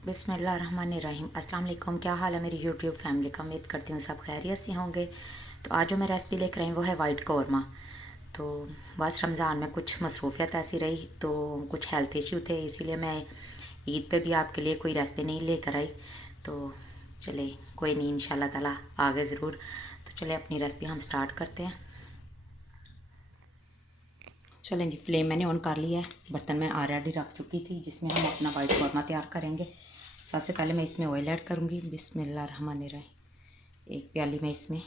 बिस्मिल्लाहिर्रहमानिर्रहीम। अस्सलाम वालेकुम। क्या हाल है मेरी यूट्यूब फैमिली का? उम्मीद करती हूँ सब खैरियत से होंगे। तो आज जो मैं रेसिपी लेकर आई वो है वाइट कौरमा। तो बस रमज़ान में कुछ मसरूफियत ऐसी रही तो कुछ हेल्थ इशू थे, इसीलिए मैं ईद पे भी आपके लिए कोई रेसिपी नहीं लेकर आई। तो चले कोई नहीं, इंशाल्लाह ताला आगे ज़रूर। तो चले अपनी रेसिपी हम स्टार्ट करते हैं। चलें जी, फ्लेम मैंने ऑन कर लिया है। बर्तन में ऑलरेडी रख चुकी थी जिसमें हम अपना वाइट कौरमा तैयार करेंगे। सबसे पहले मैं इसमें ऑयल ऐड करूँगी। बिस्मिल्लाहिर्रहमानिर्रहीम। एक प्याली में इसमें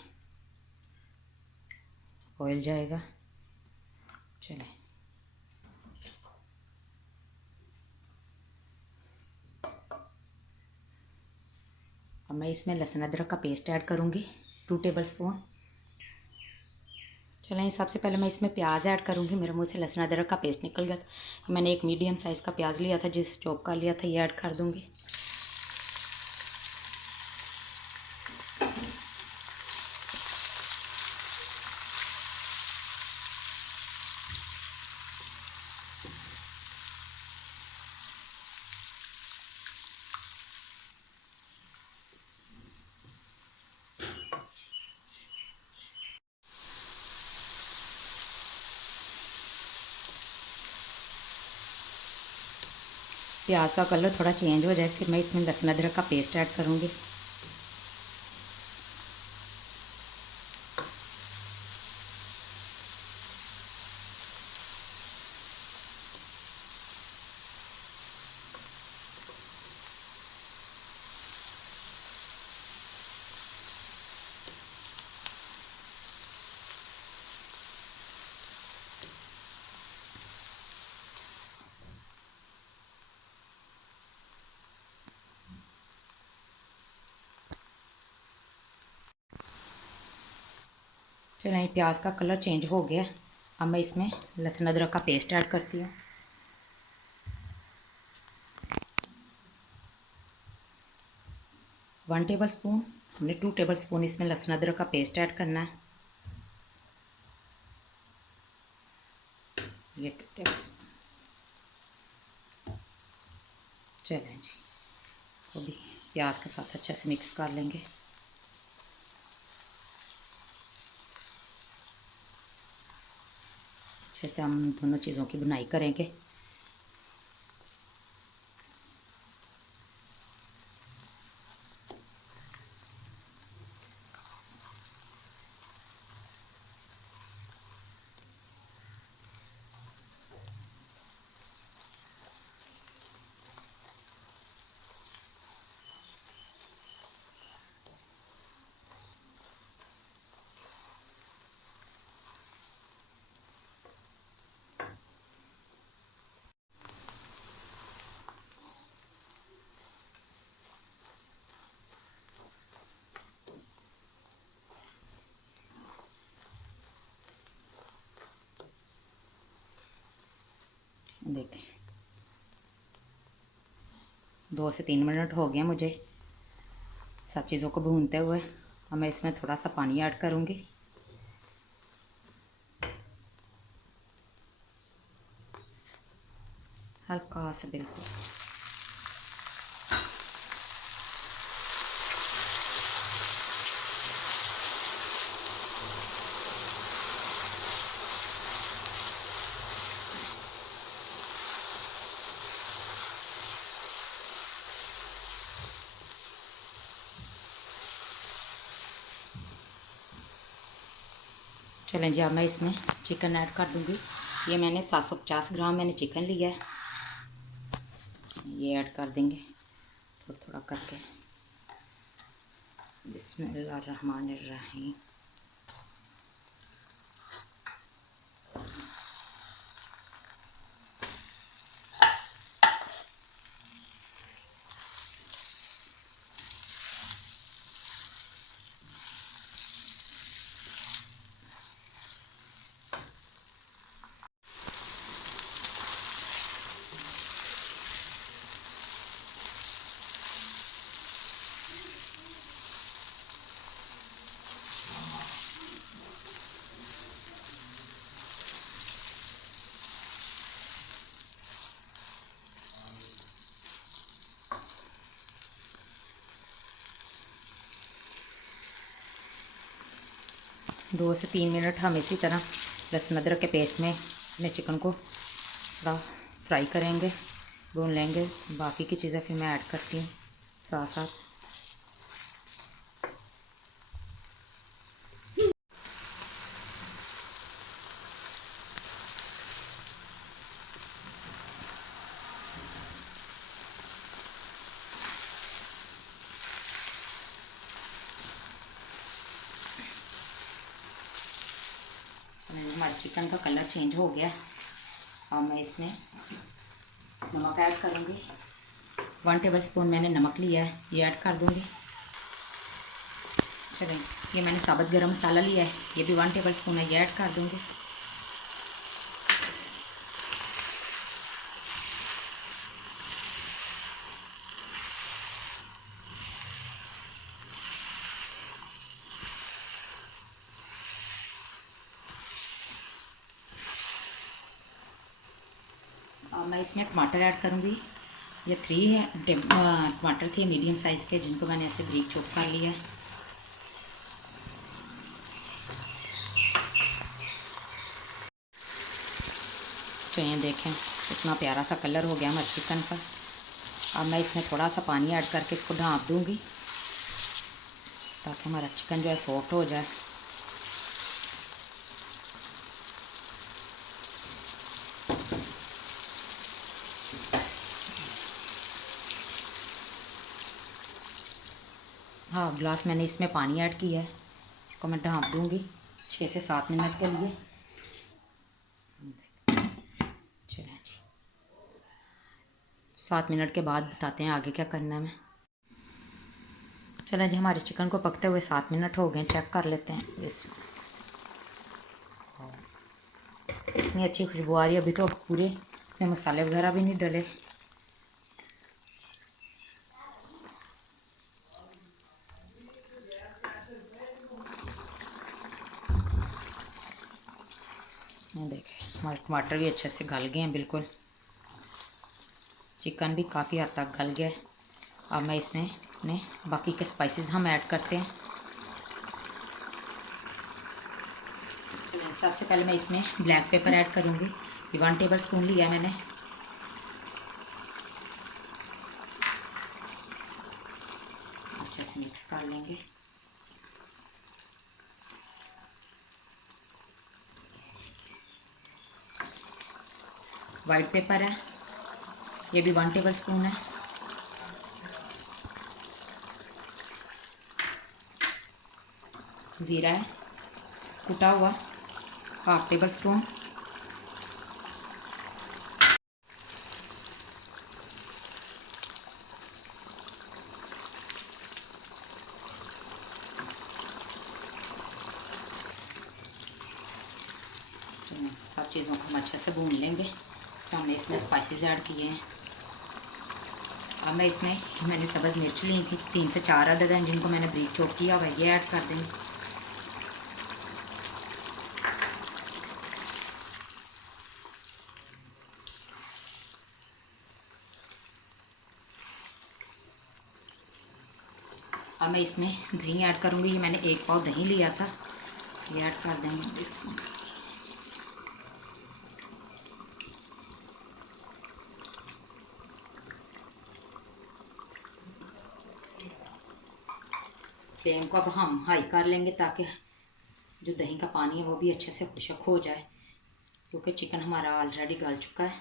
ऑयल जाएगा। चलें, अब मैं इसमें लहसुन अदरक का पेस्ट ऐड करूँगी 2 टेबल स्पून। चलें, सबसे पहले मैं इसमें प्याज ऐड करूँगी। मेरे मुँह से लहसुन अदरक का पेस्ट निकल गया था। मैंने एक मीडियम साइज़ का प्याज लिया था जिसे चॉप कर लिया था, ये ऐड कर दूँगी। प्याज का कलर थोड़ा चेंज हो जाए फिर मैं इसमें लहसुन अदरक का पेस्ट ऐड करूँगी। चलिए, प्याज का कलर चेंज हो गया। अब मैं इसमें लहसुन अदरक का पेस्ट ऐड करती हूँ। 1 टेबल स्पून। हमने 2 टेबल स्पून इसमें लहसुन अदरक का पेस्ट ऐड करना है। ये 2 टेबल स्पून। चलें जी, वो भी प्याज के साथ अच्छे से मिक्स कर लेंगे। अच्छे से हम दोनों चीज़ों की बुनाई करेंगे। देखें, 2 से 3 मिनट हो गए मुझे सब चीज़ों को भूनते हुए। अब मैं इसमें थोड़ा सा पानी ऐड करूँगी। हल्का सा बिल्कुल। चलें जी, अब मैं इसमें चिकन ऐड कर दूँगी। ये मैंने 750 ग्राम मैंने चिकन लिया है, ये ऐड कर देंगे थोड़ा थोड़ा करके। बिस्मिल्लाहिर्रहमानिर्रहीम। 2 से 3 मिनट हम इसी तरह लहसुन अदरक के पेस्ट में अपने चिकन को थोड़ा फ्राई करेंगे, भून लेंगे। बाकी की चीज़ें फिर मैं ऐड करती हूँ साथ साथ। हमारे चिकन का कलर चेंज हो गया। अब मैं इसमें नमक ऐड करूँगी। 1 टेबल स्पून मैंने नमक लिया है, ये ऐड कर दूँगी। चलें, ये मैंने साबुत गरम मसाला लिया है, ये भी 1 टेबल स्पून है, ये ऐड कर दूँगी। और मैं इसमें टमाटर ऐड करूँगी। ये 3 टमाटर थे मीडियम साइज़ के, जिनको मैंने ऐसे बारीक चॉप कर लिया है। तो ये देखें कितना प्यारा सा कलर हो गया हमारे चिकन का। अब मैं इसमें थोड़ा सा पानी ऐड करके इसको ढाँप दूँगी ताकि हमारा चिकन जो है सॉफ्ट हो जाए। हाँ, ग्लास मैंने इसमें पानी ऐड किया है, इसको मैं ढाँप दूँगी 6 से 7 मिनट के लिए। चलें जी, 7 मिनट के बाद बताते हैं आगे क्या करना है। मैं चलें जी, हमारे चिकन को पकते हुए 7 मिनट हो गए, चेक कर लेते हैं। इसमें इतनी अच्छी खुशबू आ रही है। अभी तो पूरे में मसाले वगैरह भी नहीं डले। देखें हमारे टमाटर भी अच्छे से गल गए हैं बिल्कुल। चिकन भी काफ़ी हद तक गल गया है। अब मैं इसमें अपने बाकी के स्पाइसेस हम ऐड करते हैं। सबसे पहले मैं इसमें ब्लैक पेपर ऐड करूँगी। ये 1 टेबल स्पून लिया मैंने। अच्छे से मिक्स कर लेंगे। वाइट पेपर है, ये भी 1 टेबल स्पून है। ज़ीरा है कुटा हुआ, 1/2 टेबल स्पून। सब चीज़ों को हम अच्छे से भून लेंगे। तो हमने इसमें स्पाइसेस ऐड किए हैं। अब मैं इसमें मैंने सब्ज़ मिर्च ली थी 3 से 4 अदद हैं, जिनको मैंने बारीक चॉप किया हुआ है, ये ऐड कर देंगे। अब मैं इसमें दही ऐड करूँगी। ये मैंने 1 पाव दही लिया था, ये ऐड कर देंगे इसमें। फ्लेम को अब हम हाई कर लेंगे ताकि जो दही का पानी है वो भी अच्छे से खुशक हो जाए, क्योंकि चिकन हमारा ऑलरेडी गल चुका है।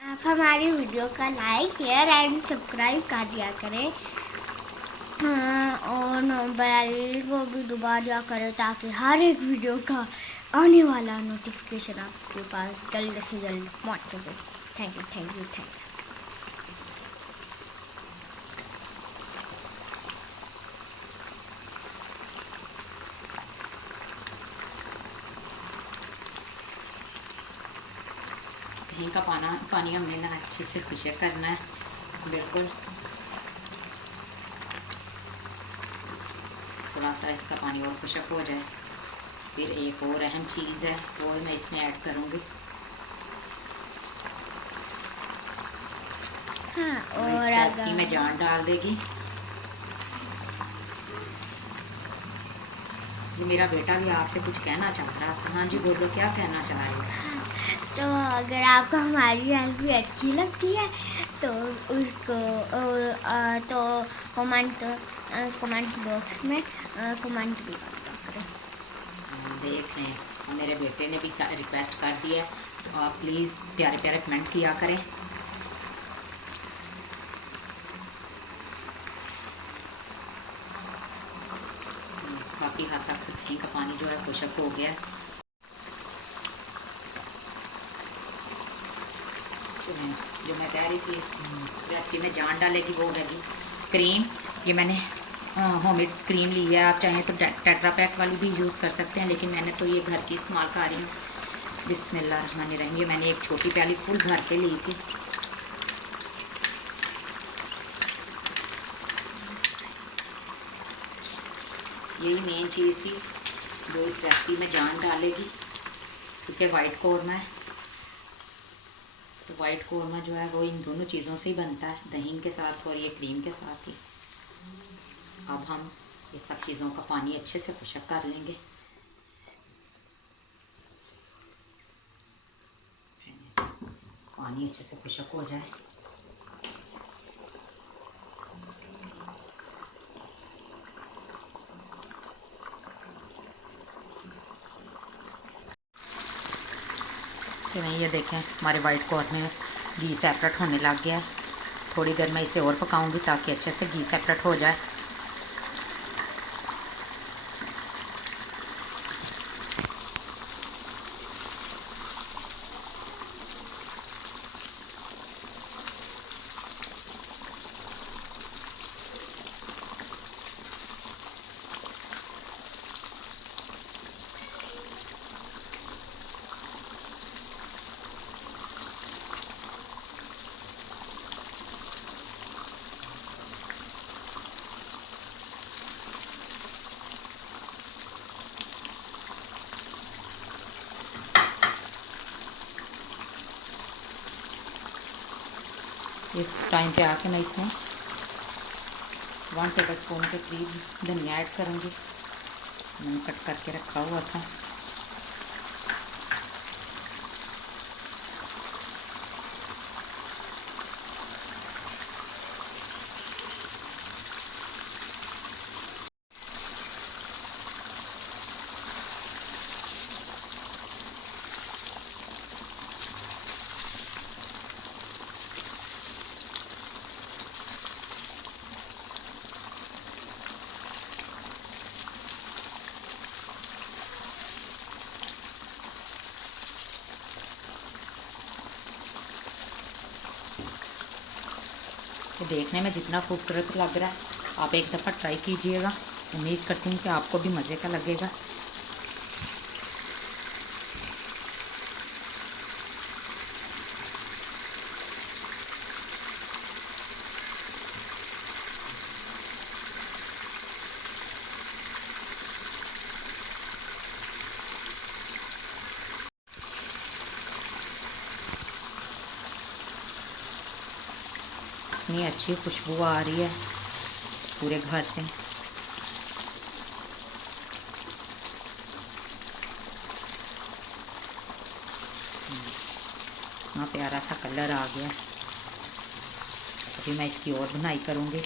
आप हमारी वीडियो का लाइक शेयर एंड सब्सक्राइब कर दिया करें। और बेल को भी दबा दिया करें ताकि हर एक वीडियो का आने वाला नोटिफिकेशन आपके पास जल्द से जल्द पहुँच सके। Thank you thank you thank you. दही का पानी हमने ना अच्छे से खुशक करना है बिल्कुल। थोड़ा सा इसका पानी और खुशक हो जाए, फिर एक और अहम चीज़ है वो मैं इसमें ऐड करूँगी। हाँ और इस और रेसिपी में अगर जान डाल देगी। ये मेरा बेटा भी आपसे कुछ कहना चाह रहा था। हाँ जी बोलो, क्या कहना चाह रही हो? तो अगर आपको हमारी रेसिपी अच्छी लगती है तो उसको तो कमेंट बॉक्स में कमेंट भी कर दिया करें। देख रहे हैं मेरे बेटे ने भी रिक्वेस्ट कर दिया है, तो आप प्लीज़ प्यारे प्यारे कमेंट किया करें। काफ़ी हद तक दही का पानी जो है खुशक हो गया। जो मैं कह रही थी रेसिपी में जान डालेगी वो होगी क्रीम। ये मैंने होममेड क्रीम ली है। आप चाहें तो टेट्रा पैक वाली भी यूज़ कर सकते हैं, लेकिन मैंने तो ये घर की इस्तेमाल कर रही हूँ। बिस्मिल्लाहिर्रहमानिर्रहीम। ये मैंने एक छोटी प्याली फुल भर के ली थी। यही मेन चीज़ थी जो इस रेसिपी में जान डालेगी, क्योंकि वाइट कौरमा है। तो वाइट कौरमा जो है वो इन दोनों चीज़ों से ही बनता है, दही के साथ और ये क्रीम के साथ ही। अब हम ये सब चीज़ों का पानी अच्छे से खुशक कर लेंगे। पानी अच्छे से खुशक हो जाए। तो ये देखें हमारे वाइट कौरमे में घी सेपरेट होने लग गया है। थोड़ी देर मैं इसे और पकाऊंगी ताकि अच्छे से घी सेपरेट हो जाए। इस टाइम पे आके मैं इसमें 1 टेबल स्पून के करीब धनिया ऐड करूँगी। मैंने कट करके रखा हुआ था। तो देखने में जितना खूबसूरत लग रहा है, आप एक दफ़ा ट्राई कीजिएगा। उम्मीद करती हूँ कि आपको भी मज़े का लगेगा। इतनी अच्छी खुशबू आ रही है पूरे घर से। इतना प्यारा सा कलर आ गया। अभी मैं इसकी और बुनाई करूँगी।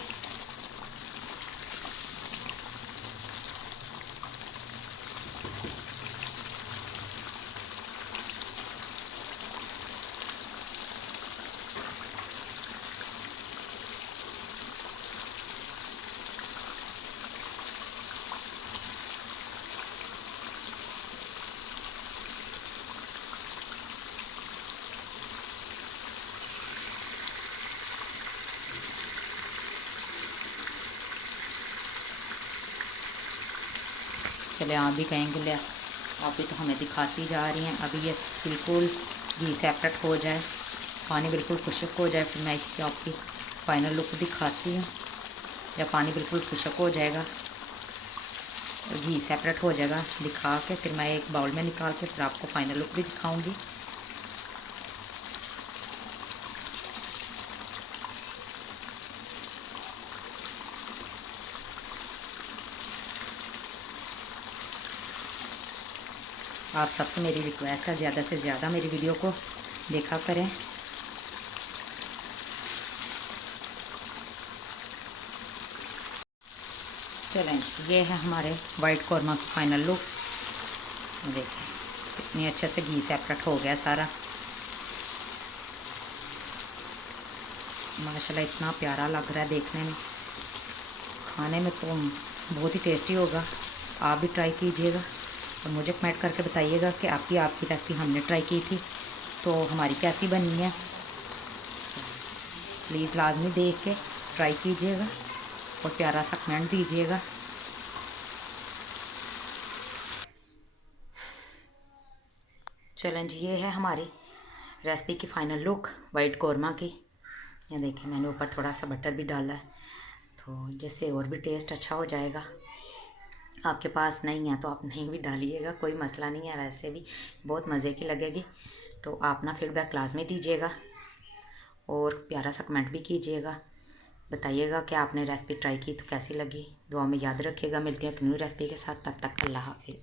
चले आप भी कहेंगे ले आप भी तो हमें दिखाती जा रही हैं। अभी ये बिल्कुल घी सेपरेट हो जाए, पानी बिल्कुल खुशक हो जाए, फिर मैं इसकी आपकी फ़ाइनल लुक दिखाती हूँ। जब पानी बिल्कुल खुशक हो जाएगा, घी सेपरेट हो जाएगा, दिखा के फिर मैं एक बाउल में निकाल के फिर आपको फ़ाइनल लुक भी दिखाऊँगी। आप सबसे मेरी रिक्वेस्ट है, ज़्यादा से ज़्यादा मेरी वीडियो को देखा करें। चलें, ये है हमारे वाइट कौरमा की फ़ाइनल लुक। देखें कितनी अच्छे से घी सेपरेट हो गया सारा, माशाल्लाह इतना प्यारा लग रहा है देखने में। खाने में तो बहुत ही टेस्टी होगा। आप भी ट्राई कीजिएगा और मुझे कमेंट करके बताइएगा कि आपकी रेसिपी हमने ट्राई की थी तो हमारी कैसी बनी है। प्लीज़ लाजमी देख के ट्राई कीजिएगा और प्यारा सा कमेंट दीजिएगा। चलें जी, ये है हमारी रेसिपी की फ़ाइनल लुक वाइट कौरमा की। ये देखिए मैंने ऊपर थोड़ा सा बटर भी डाला है तो जिससे और भी टेस्ट अच्छा हो जाएगा। आपके पास नहीं है तो आप नहीं भी डालिएगा, कोई मसला नहीं है, वैसे भी बहुत मज़े की लगेगी। तो आप ना फीडबैक लाजमी दीजिएगा और प्यारा सा कमेंट भी कीजिएगा, बताइएगा कि आपने रेसिपी ट्राई की तो कैसी लगी। दुआ में याद रखिएगा। मिलती हैं एक न्यू रेसिपी के साथ, तब तक अल्लाह हाफिज़।